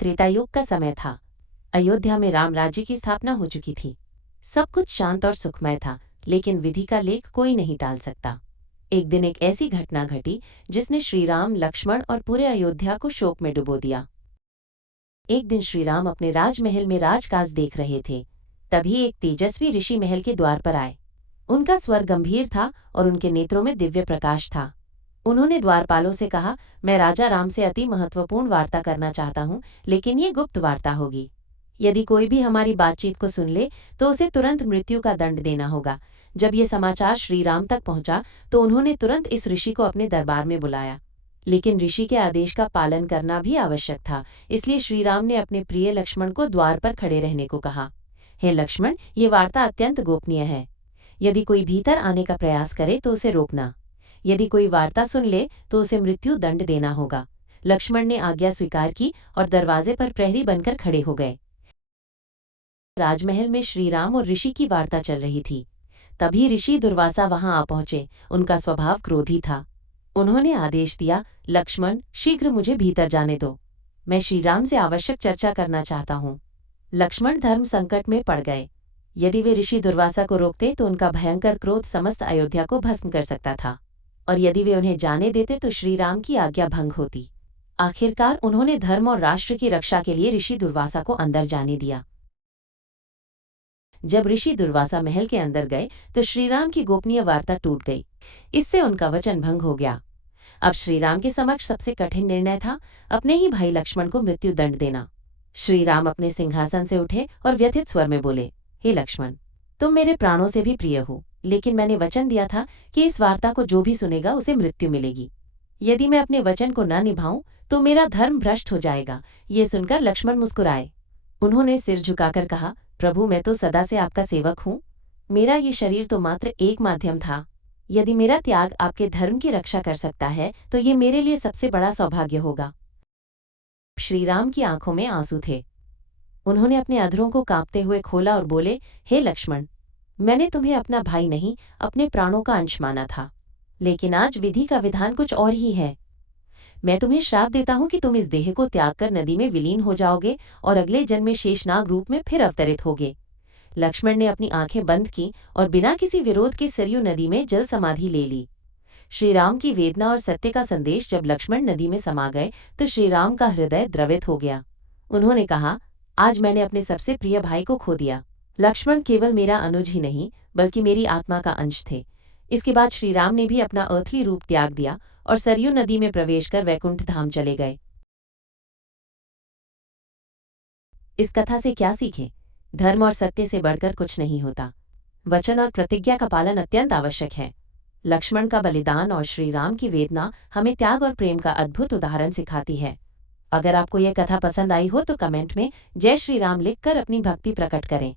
त्रेता युग का समय था। अयोध्या में राम राज्य की स्थापना हो चुकी थी। सब कुछ शांत और सुखमय था, लेकिन विधि का लेख कोई नहीं टाल सकता। एक दिन एक ऐसी घटना घटी जिसने श्रीराम, लक्ष्मण और पूरे अयोध्या को शोक में डुबो दिया। एक दिन श्रीराम अपने राजमहल में राजकाज देख रहे थे। तभी एक तेजस्वी ऋषि महल के द्वार पर आए। उनका स्वर गंभीर था और उनके नेत्रों में दिव्य प्रकाश था। उन्होंने द्वारपालों से कहा, मैं राजा राम से अति महत्वपूर्ण वार्ता करना चाहता हूँ, लेकिन ये गुप्त वार्ता होगी। यदि कोई भी हमारी बातचीत को सुन ले तो उसे तुरंत मृत्यु का दंड देना होगा। जब ये समाचार श्रीराम तक पहुंचा तो उन्होंने तुरंत इस ऋषि को अपने दरबार में बुलाया। लेकिन ऋषि के आदेश का पालन करना भी आवश्यक था, इसलिए श्रीराम ने अपने प्रिय लक्ष्मण को द्वार पर खड़े रहने को कहा। हे लक्ष्मण, ये वार्ता अत्यंत गोपनीय है। यदि कोई भीतर आने का प्रयास करे तो उसे रोकना। यदि कोई वार्ता सुन ले तो उसे मृत्यु दंड देना होगा। लक्ष्मण ने आज्ञा स्वीकार की और दरवाजे पर प्रहरी बनकर खड़े हो गए। राजमहल में श्रीराम और ऋषि की वार्ता चल रही थी। तभी ऋषि दुर्वासा वहां आ पहुंचे। उनका स्वभाव क्रोधी था। उन्होंने आदेश दिया, लक्ष्मण, शीघ्र मुझे भीतर जाने दो। मैं श्रीराम से आवश्यक चर्चा करना चाहता हूँ। लक्ष्मण धर्म संकट में पड़ गए। यदि वे ऋषि दुर्वासा को रोकते तो उनका भयंकर क्रोध समस्त अयोध्या को भस्म कर सकता था, और यदि वे उन्हें जाने देते तो श्रीराम की आज्ञा भंग होती। आखिरकार उन्होंने धर्म और राष्ट्र की रक्षा के लिए ऋषि दुर्वासा को अंदर जाने दिया। जब ऋषि दुर्वासा महल के अंदर गए तो श्रीराम की गोपनीय वार्ता टूट गई। इससे उनका वचन भंग हो गया। अब श्रीराम के समक्ष सबसे कठिन निर्णय था, अपने ही भाई लक्ष्मण को मृत्यु दंड देना। श्रीराम अपने सिंहासन से उठे और व्यथित स्वर में बोले, हे लक्ष्मण, तुम मेरे प्राणों से भी प्रिय हो, लेकिन मैंने वचन दिया था कि इस वार्ता को जो भी सुनेगा उसे मृत्यु मिलेगी। यदि मैं अपने वचन को न निभाऊं तो मेरा धर्म भ्रष्ट हो जाएगा। ये सुनकर लक्ष्मण मुस्कुराए। उन्होंने सिर झुकाकर कहा, प्रभु, मैं तो सदा से आपका सेवक हूँ। मेरा ये शरीर तो मात्र एक माध्यम था। यदि मेरा त्याग आपके धर्म की रक्षा कर सकता है तो ये मेरे लिए सबसे बड़ा सौभाग्य होगा। श्रीराम की आंखों में आंसू थे। उन्होंने अपने अधरों को कांपते हुए खोला और बोले, हे लक्ष्मण, मैंने तुम्हें अपना भाई नहीं, अपने प्राणों का अंश माना था, लेकिन आज विधि का विधान कुछ और ही है। मैं तुम्हें श्राप देता हूं कि तुम इस देह को त्याग कर नदी में विलीन हो जाओगे और अगले जन्म में शेषनाग रूप में फिर अवतरित होगे। लक्ष्मण ने अपनी आंखें बंद की और बिना किसी विरोध के सरयू नदी में जल समाधि ले ली। श्रीराम की वेदना और सत्य का संदेश जब लक्ष्मण नदी में समा गए तो श्रीराम का हृदय द्रवित हो गया। उन्होंने कहा, आज मैंने अपने सबसे प्रिय भाई को खो दिया। लक्ष्मण केवल मेरा अनुज ही नहीं बल्कि मेरी आत्मा का अंश थे। इसके बाद श्रीराम ने भी अपना अर्थली रूप त्याग दिया और सरयू नदी में प्रवेश कर वैकुंठ धाम चले गए। इस कथा से क्या सीखें? धर्म और सत्य से बढ़कर कुछ नहीं होता। वचन और प्रतिज्ञा का पालन अत्यंत आवश्यक है। लक्ष्मण का बलिदान और श्रीराम की वेदना हमें त्याग और प्रेम का अद्भुत उदाहरण सिखाती है। अगर आपको यह कथा पसंद आई हो तो कमेंट में जय श्री राम लिखकर अपनी भक्ति प्रकट करें।